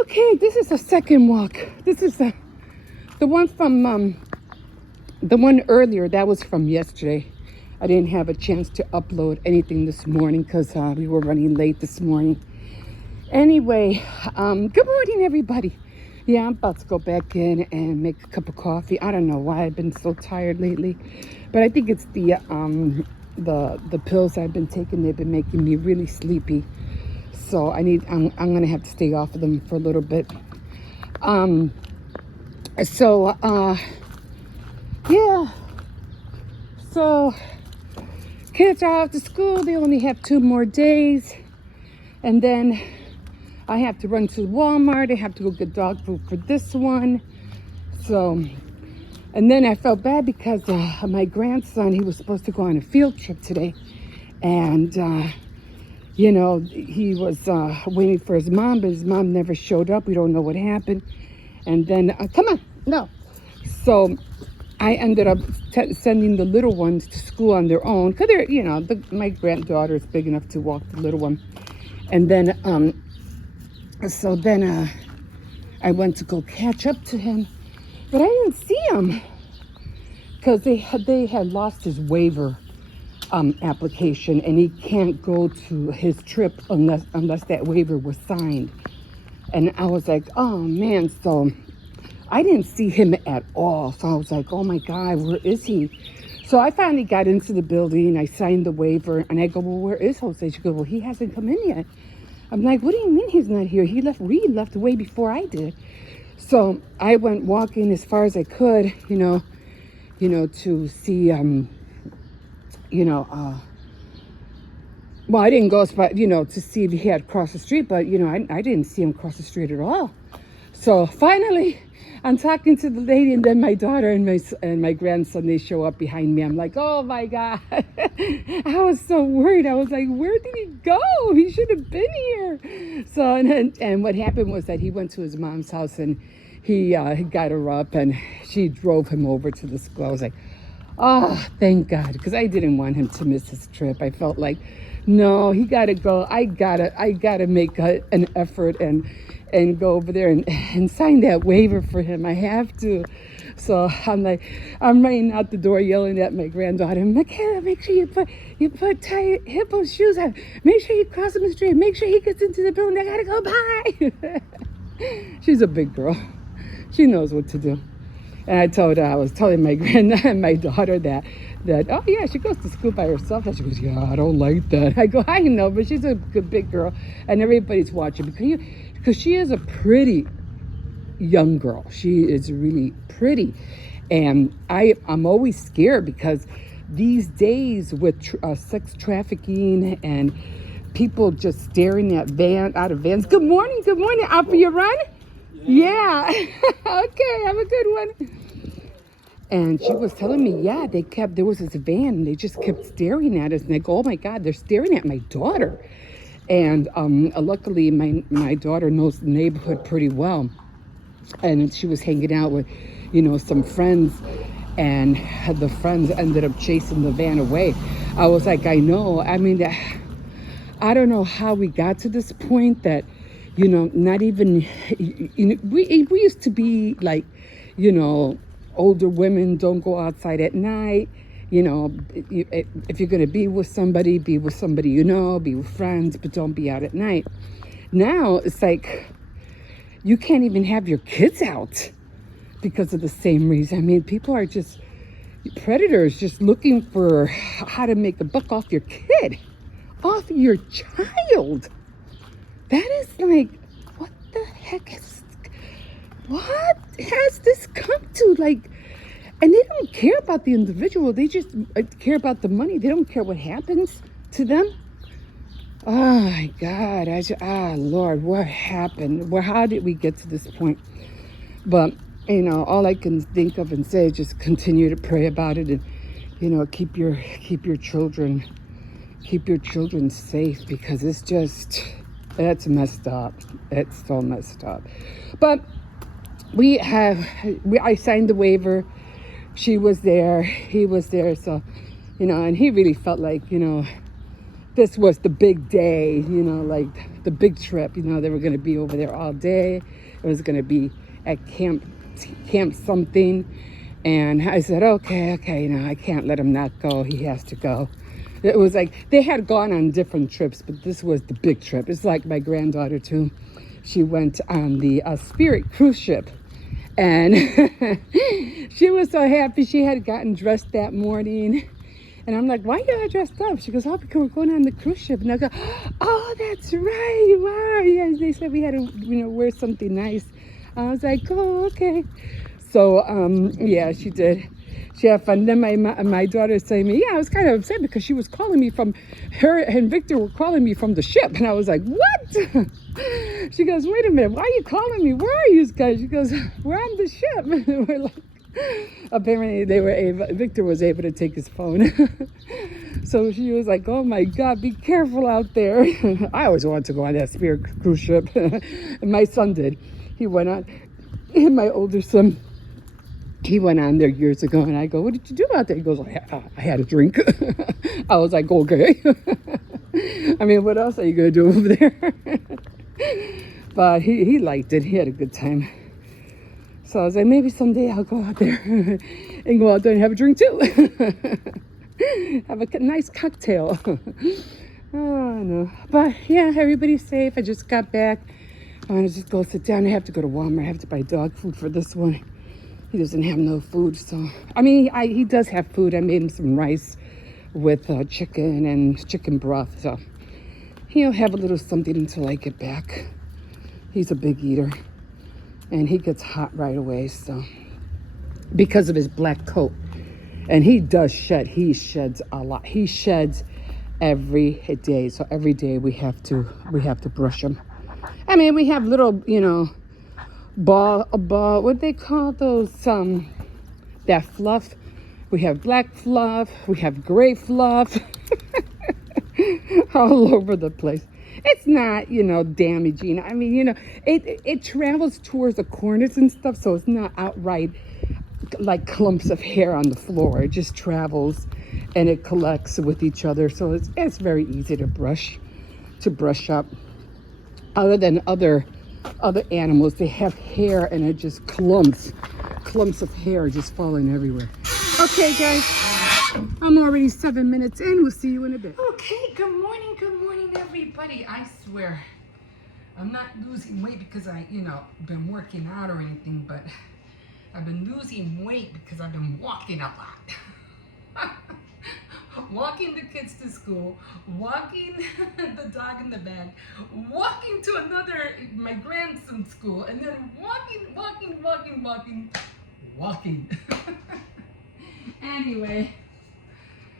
Okay, this is a second walk. This is the one from the one earlier. That was from yesterday. I didn't have a chance to upload anything this morning because we were running late this morning. Anyway, good morning, everybody. Yeah, I'm about to go back in and make a cup of coffee. I don't know why I've been so tired lately, but I think it's the pills I've been taking. They've been making me really sleepy. So I'm gonna have to stay off of them for a little bit. Yeah. So kids are off to school. They only have 2 more days, and then I have to run to Walmart. I have to go get dog food for this one. So, and then I felt bad because my grandson, he was supposed to go on a field trip today, and he was waiting for his mom, but his mom never showed up. We don't know what happened. And then, come on, no. So I ended up sending the little ones to school on their own, because they're, my granddaughter is big enough to walk the little one. And then, I went to go catch up to him, but I didn't see him because they had lost his waiver application, and he can't go to his trip unless that waiver was signed. And I was like, oh man, so I didn't see him at all. So I was like, oh my God, where is he? So I finally got into the building, I signed the waiver, and I go, well, where is Jose? She goes, well, he hasn't come in yet. I'm like, what do you mean he's not here? Reed left way before I did. So I went walking as far as I could, to see, well, I didn't go as far, to see if he had crossed the street, but, I didn't see him cross the street at all. So finally, I'm talking to the lady, and then my daughter and my grandson, they show up behind me. I'm like, oh my God. I was so worried. I was like, where did he go? He should have been here. So, and what happened was that he went to his mom's house, and he got her up, and she drove him over to the school. I was like, oh, thank God, because I didn't want him to miss his trip. I felt like, no, he gotta go. I gotta make an effort and go over there and sign that waiver for him. I have to. So I'm running out the door yelling at my granddaughter, Michaela, make sure you put tie hippo shoes on. Make sure you cross him the street. Make sure he gets into the building. I gotta go by. She's a big girl. She knows what to do. And I was telling my daughter that, oh yeah, she goes to school by herself. And she goes, yeah, I don't like that. I go, I know, but she's a good big girl, and everybody's watching because she is a pretty young girl. She is really pretty, and I'm always scared because these days with sex trafficking and people just staring at out of vans. Good morning, out for your run. Yeah. Okay, have a good one. And she was telling me, yeah, there was this van, and they just kept staring at us. And I go, oh my God, they're staring at my daughter. And luckily, my daughter knows the neighborhood pretty well. And she was hanging out with, some friends. And the friends ended up chasing the van away. I was like, I know. I mean, I don't know how we got to this point that, not even, we used to be like, older women don't go outside at night. If you're going to be with somebody, be with friends, but don't be out at night. Now it's like you can't even have your kids out because of the same reason. I mean, people are just predators, just looking for how to make a buck off your kid, off your child. That is like, what the heck what has this come to? Like, and they don't care about the individual. They just care about the money. They don't care what happens to them. Oh my God. Lord, what happened? How did we get to this point? But, all I can think of and say is just continue to pray about it, and, keep your children safe, because it's messed up. It's so messed up. But I signed the waiver. She was there. He was there. So, and he really felt like, this was the big day, like the big trip. You know, they were going to be over there all day. It was going to be at camp something. And I said, okay, you know, I can't let him not go. He has to go. It was like they had gone on different trips, but this was the big trip. It's like my granddaughter too. She went on the Spirit cruise ship, and she was so happy. She had gotten dressed that morning, and I'm like, "Why are you dressed up?" She goes, "Oh, because we're going on the cruise ship." And I go, "Oh, that's right, you are." Yeah, they said we had to, you know, wear something nice. I was like, "Oh, okay." So yeah, she did. She had fun. Then my daughter saying to me, yeah, I was kind of upset because she was calling me from, her and Victor were calling me from the ship. And I was like, what? She goes, wait a minute, why are you calling me? Where are you guys? She goes, we're on the ship. And we're like, apparently Victor was able to take his phone. So she was like, oh my God, be careful out there. I always wanted to go on that Spirit cruise ship. And my son did. He went on, and my older son, he went on there years ago, and I go, what did you do out there? He goes, I had a drink. I was like, okay. I mean, what else are you going to do over there? But he liked it. He had a good time. So I was like, maybe someday I'll go out there and go out there and have a drink too. Have a nice cocktail. Oh, no. But yeah, everybody's safe. I just got back. I want to just go sit down. I have to go to Walmart. I have to buy dog food for this one. He doesn't have no food, so I mean, he does have food. I made him some rice with chicken and chicken broth, so he'll have a little something until I get back. He's a big eater, and he gets hot right away, so because of his black coat. And he does shed. He sheds a lot. He sheds every day, so every day we have to brush him. I mean, we have little, you know, ball, what they call those, that fluff. We have black fluff, we have gray fluff, all over the place. It's not, you know, damaging. I mean, you know, it travels towards the corners and stuff, so it's not outright like clumps of hair on the floor. It just travels and it collects with each other, so it's very easy to brush up. Other than other animals, they have hair and it just clumps of hair just falling everywhere. Okay, guys, I'm already 7 minutes in. We'll see you in a bit. Okay, good morning, everybody. I swear, I'm not losing weight because I, you know, been working out or anything, but I've been losing weight because I've been walking a lot. Walking the kids to school, walking the dog in the bed, walking to my grandson's school, and then walking. Anyway,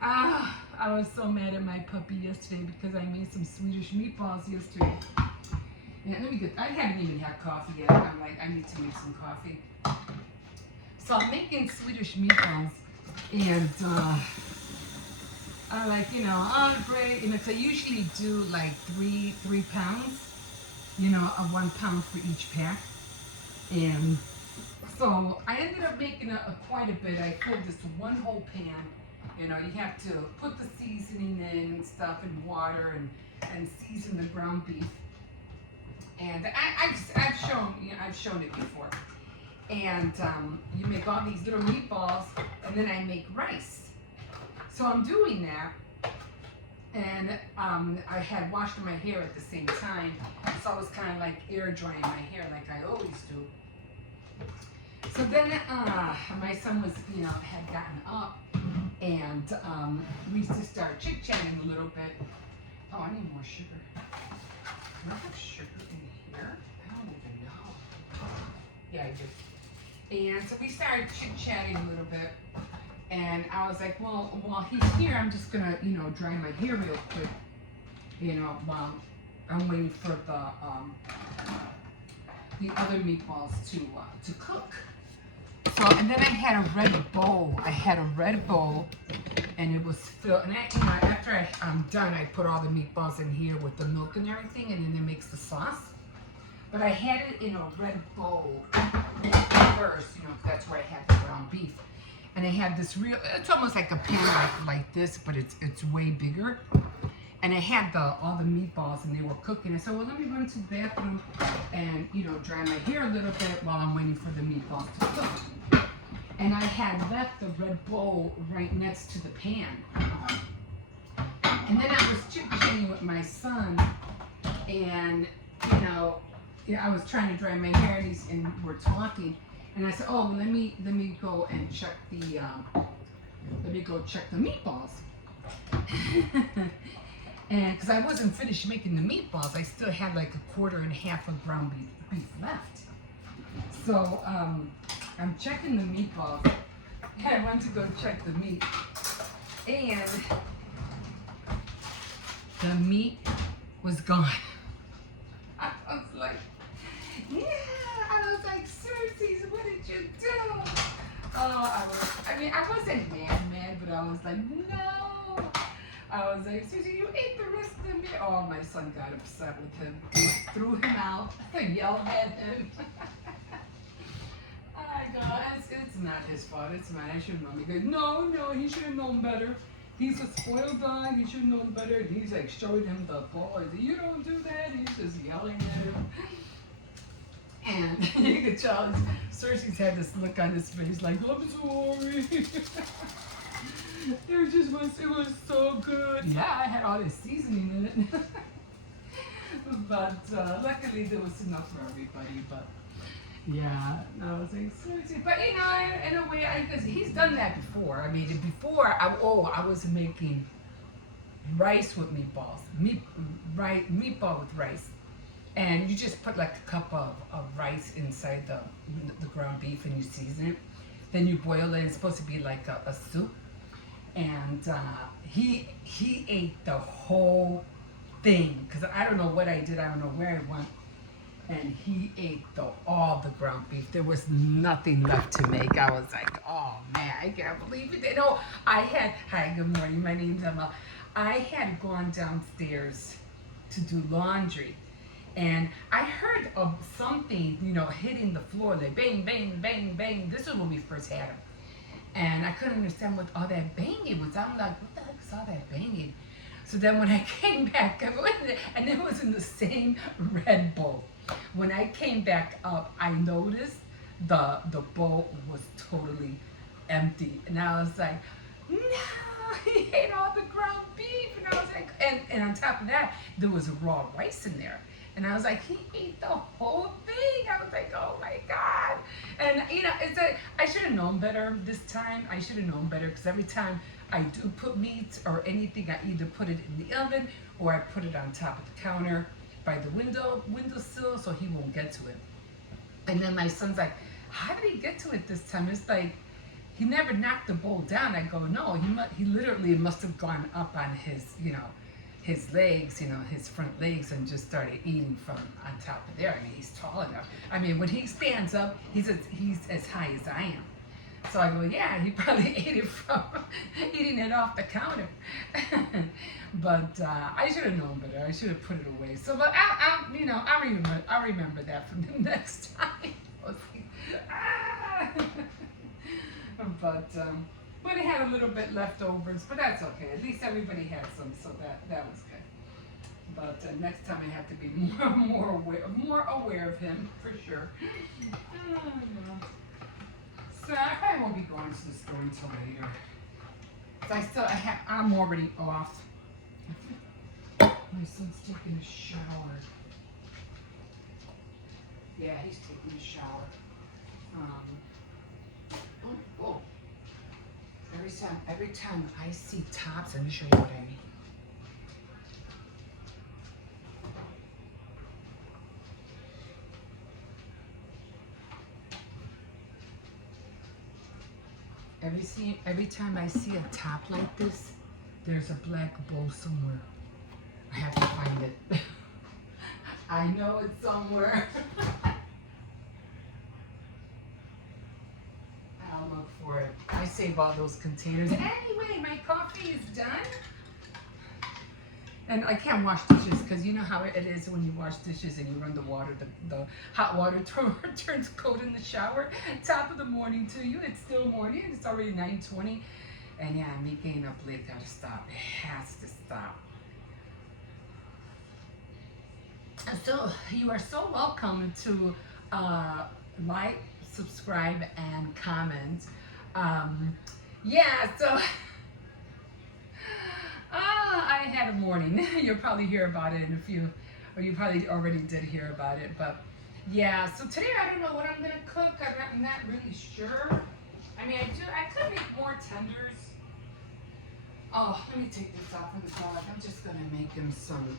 I was so mad at my puppy yesterday because I made some Swedish meatballs yesterday. And I haven't even had coffee yet. I'm like, I need to make some coffee. So I'm making Swedish meatballs, and I like, you know, great. You know, so I usually do like three pounds, you know, 1 pound for each pack. And so I ended up making quite a bit. I filled this one whole pan. You know, you have to put the seasoning in and stuff and water and season the ground beef. And I've shown it before. And you make all these little meatballs, and then I make rice. So I'm doing that, and I had washed my hair at the same time, so I was kind of like air drying my hair like I always do. So then my son was, you know, had gotten up, and we just started chit-chatting a little bit. Oh, I need more sugar. Do I have sugar in here? I don't even know. Yeah, I do. And so we started chit-chatting a little bit. And I was like, well, while he's here, I'm just gonna, you know, dry my hair real quick, you know, while I'm waiting for the other meatballs to cook. So, and then I had a red bowl. And it was filled. And you know, after I'm done, I put all the meatballs in here with the milk and everything, and then it makes the sauce. But I had it in a red bowl first, you know, that's where I had the ground beef. And I had this it's almost like a pan like this, but it's way bigger. and I had all the meatballs and they were cooking. I said, well, let me run to the bathroom and, you know, dry my hair a little bit while I'm waiting for the meatballs to cook. And I had left the red bowl right next to the pan. And then I was chit-chatting with my son, and, you know, I was trying to dry my hair, and we're talking. And I said, oh, let me go and check the, let me go check the meatballs. And because I wasn't finished making the meatballs, I still had like a quarter and a half of ground beef left. So I'm checking the meatballs. I went to go check the meat, and the meat was gone. I was like, yeah, I was like, Cersei, what did you do? Oh, I wasn't mad, but I was like, no. I was like, Susie, you ate the rest of the meat. Oh, my son got upset with him. Threw him out. Yelled at him. I go, it's not his fault. It's mine. I should have known. He goes, no, he should have known better. He's a spoiled dog. He should have known better. And he's like showing him the ball. He's like, you don't do that. He's just yelling at him. And you could tell Cersei's had this look on his face like, I'm sorry. It was so good. Yeah, I had all this seasoning in it. But luckily there was enough for everybody. But yeah, no, I was like, seriously. But you know, in a way, because he's done that before. I mean, before, I was making rice with meatballs. Meatball with rice. And you just put like a cup of rice inside the ground beef and you season it. Then you boil it. It's supposed to be like a soup. And he ate the whole thing because I don't know what I did. I don't know where I went. And he ate all the ground beef. There was nothing left to make. I was like, oh man, I can't believe it. You know, hi, good morning. My name's Emma. I had gone downstairs to do laundry. And I heard of something, you know, hitting the floor, like bang, bang, bang, bang. This was when we first had him. And I couldn't understand what all that banging was. I'm like, what the heck is all that banging? So then when I came back, and it was in the same red bowl. When I came back up, I noticed the bowl was totally empty. And I was like, no, he ate all the ground beef. And I was like, and on top of that, there was raw rice in there. And I was like, he ate the whole thing. I was like, oh my God. And you know, I should have known better this time. I should have known better because every time I do put meat or anything, I either put it in the oven or I put it on top of the counter by the windowsill so he won't get to it. And then my son's like, how did he get to it this time? It's like, he never knocked the bowl down. I go, no, he literally must have gone up on his, you know, his legs, you know, his front legs, and just started eating from on top of there. I mean, he's tall enough. I mean, when he stands up, he's as high as I am. So I go, yeah, he probably ate it from eating it off the counter. But I should have known better. I should have put it away. So, but I'll remember that for the next time. But it had a little bit leftovers, but that's okay. At least everybody had some, so that was good. But next time I have to be more aware of him for sure. So I probably won't be going to the store until later. So I'm already off. My son's taking a shower. Yeah, he's taking a shower. Oh. Every time I see tops, let me show you what I mean. Every time I see a top like this, there's a black bow somewhere. I have to find it. I know it's somewhere. I'll look for it. I save all those containers. Anyway, my coffee is done. And I can't wash dishes because you know how it is when you wash dishes and you run the water, the hot water turns cold in the shower. Top of the morning to you. It's still morning. It's already 9:20. And yeah, me getting up late gotta stop. It has to stop. So you are so welcome to like, subscribe, and comment. Um, yeah, so I had a morning. You'll probably hear about it in a few, or you probably already did hear about it. But yeah, so today I don't know what I'm gonna cook. I'm not really sure. I mean, I could make more tenders. Oh, let me take this off of the dog. I'm just gonna make him some.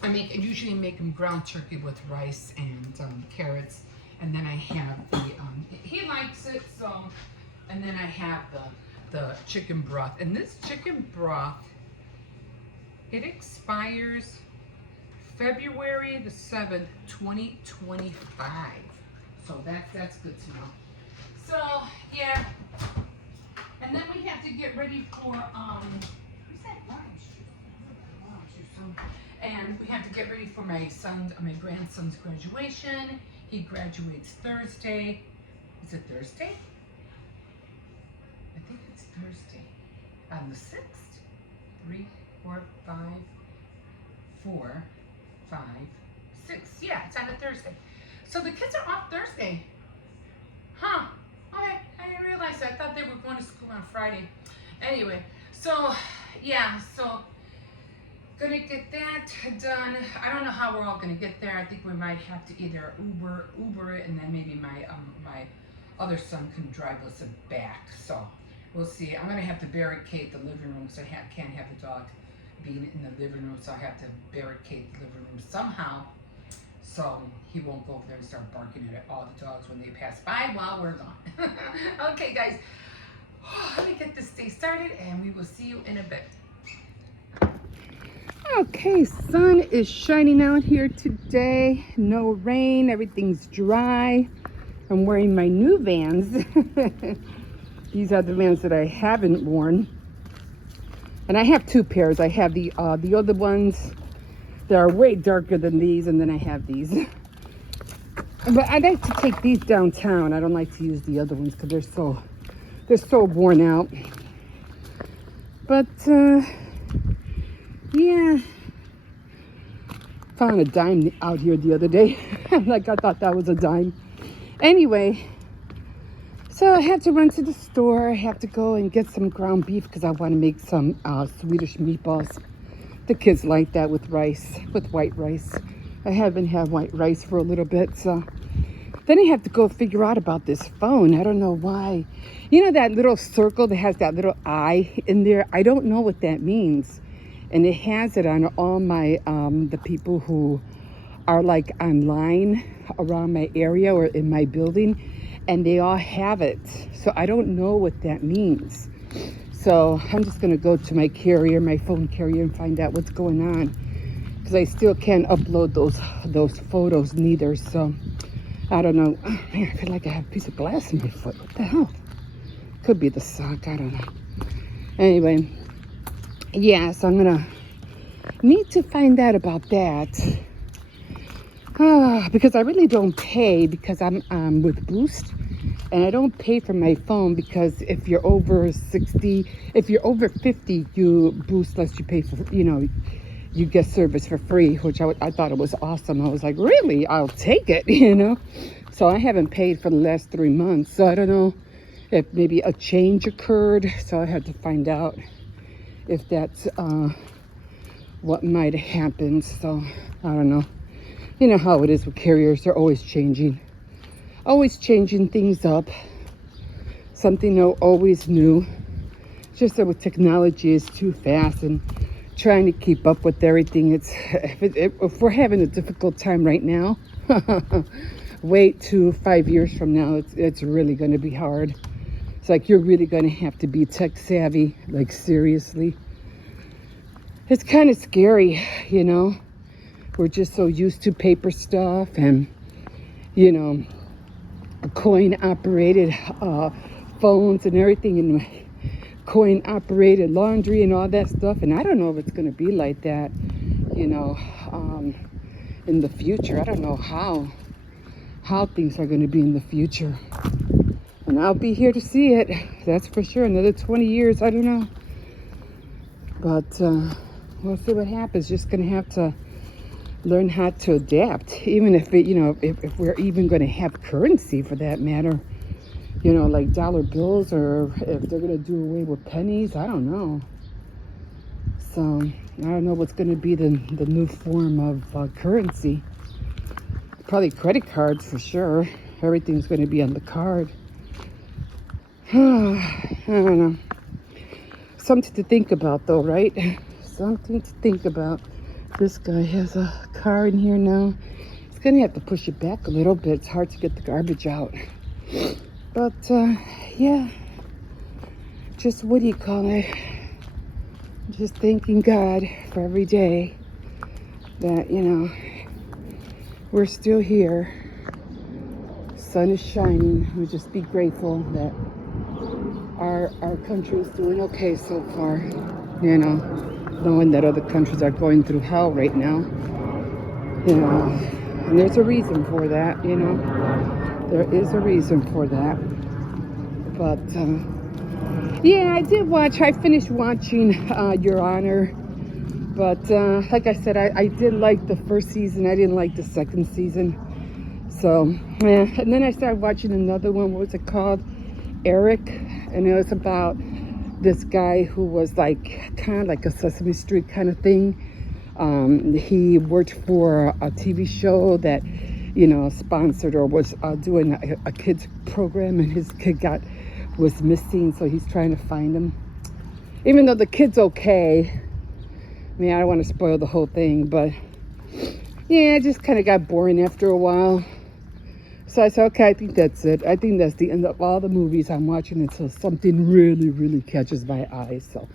I usually make him ground turkey with rice and carrots, and then I have the he likes it so, and then I have the chicken broth. And this chicken broth, it expires February the 7th, 2025. So that's good to know. So yeah, and then we have to get ready for who's that orange juice? And we have to get ready for my grandson's graduation. He graduates Thursday. Is it Thursday? I think it's Thursday. On the 6th. 3, 4, 5, 4, 5, 6. Yeah, it's on a Thursday. So the kids are off Thursday. Huh. Okay, I didn't realize that. I thought they were going to school on Friday. Anyway, so yeah, so gonna get that done. I don't know how we're all gonna get there. I think we might have to either Uber it, and then maybe my other son can drive us back. So we'll see. I'm gonna have to barricade the living room, so I can't have the dog being in the living room. So I have to barricade the living room somehow, so he won't go over there and start barking at all the dogs when they pass by while we're gone. Okay, guys. Let me get this day started, and we will see you in a bit. Okay, sun is shining out here today. No rain, everything's dry. I'm wearing my new Vans. These are the Vans that I haven't worn. And I have two pairs. I have the other ones that are way darker than these, and then I have these. But I like to take these downtown. I don't like to use the other ones because they're so worn out. But yeah, found a dime out here the other day. Like I thought that was a dime. Anyway, so I had to run to the store. I have to go and get some ground beef because I want to make some Swedish meatballs. The kids like that with rice, with white rice. I haven't had white rice for a little bit, so then I have to go figure out about this phone. I don't know why. You know that little circle that has that little eye in there? I don't know what that means. And it has it on all my, the people who are like online around my area or in my building, and they all have it. So I don't know what that means. So I'm just gonna go to my carrier, my phone carrier, and find out what's going on. Because I still can't upload those photos neither, so I don't know. Oh, man, I feel like I have a piece of glass in my foot. What the hell? Could be the sock, I don't know. Anyway, yeah, so I'm gonna need to find out about that. Because I really don't pay because I'm with Boost, and I don't pay for my phone because if you're over 60, if you're over 50, Boost lets you pay for, you get service for free, which I thought it was awesome. I was like, really? I'll take it, So I haven't paid for the last 3 months, so I don't know if maybe a change occurred, so I had to find out if that's what might have happened. So I don't know. You know how it is with carriers. They're always changing things up. Something always new. It's just that with technology is too fast and trying to keep up with everything. If we're having a difficult time right now, wait 5 years from now, it's really going to be hard. It's like you're really going to have to be tech savvy, like seriously. It's kind of scary, We're just so used to paper stuff and, coin-operated phones and everything, and coin-operated laundry and all that stuff. And I don't know if it's going to be like that, in the future. I don't know how things are going to be in the future. And I'll be here to see it. That's for sure. Another 20 years, I don't know. But we'll see what happens. Just going to have to learn how to adapt, even if it, if we're even going to have currency for that matter, like dollar bills, or if they're going to do away with pennies. I don't know. So I don't know what's going to be the new form of currency. Probably credit cards for sure. Everything's going to be on the card. I don't know. Something to think about though, right? Something to think about. This guy has a car in here now. He's going to have to push it back a little bit. It's hard to get the garbage out. But yeah, just what do you call it? Just thanking God for every day that, we're still here. Sun is shining. We just be grateful that our country is doing okay so far. Knowing that other countries are going through hell right now. And there's a reason for that, There is a reason for that. But yeah, I finished watching Your Honor. But like I said, I did like the first season. I didn't like the second season. So, yeah. And then I started watching another one. What was it called? Eric. And it was about this guy who was like kind of like a Sesame Street kind of thing. He worked for a TV show that, sponsored or was doing a kid's program, and his kid was missing, so he's trying to find him. Even though the kid's okay. I mean, I don't want to spoil the whole thing, but yeah, it just kind of got boring after a while. So I said, okay, I think that's it. I think that's the end of all the movies I'm watching until something really, really catches my eye. So,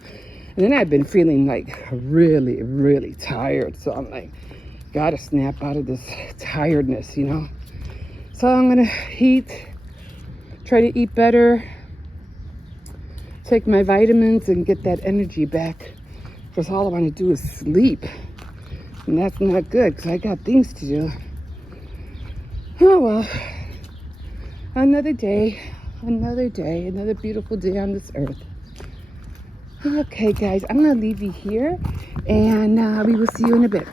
and then I've been feeling like really, really tired. So I'm like, gotta snap out of this tiredness, So I'm gonna try to eat better, take my vitamins, and get that energy back. Because all I want to do is sleep. And that's not good because I got things to do. Oh well. Another day, another beautiful day on this earth. Okay, guys, I'm going to leave you here. And we will see you in a bit.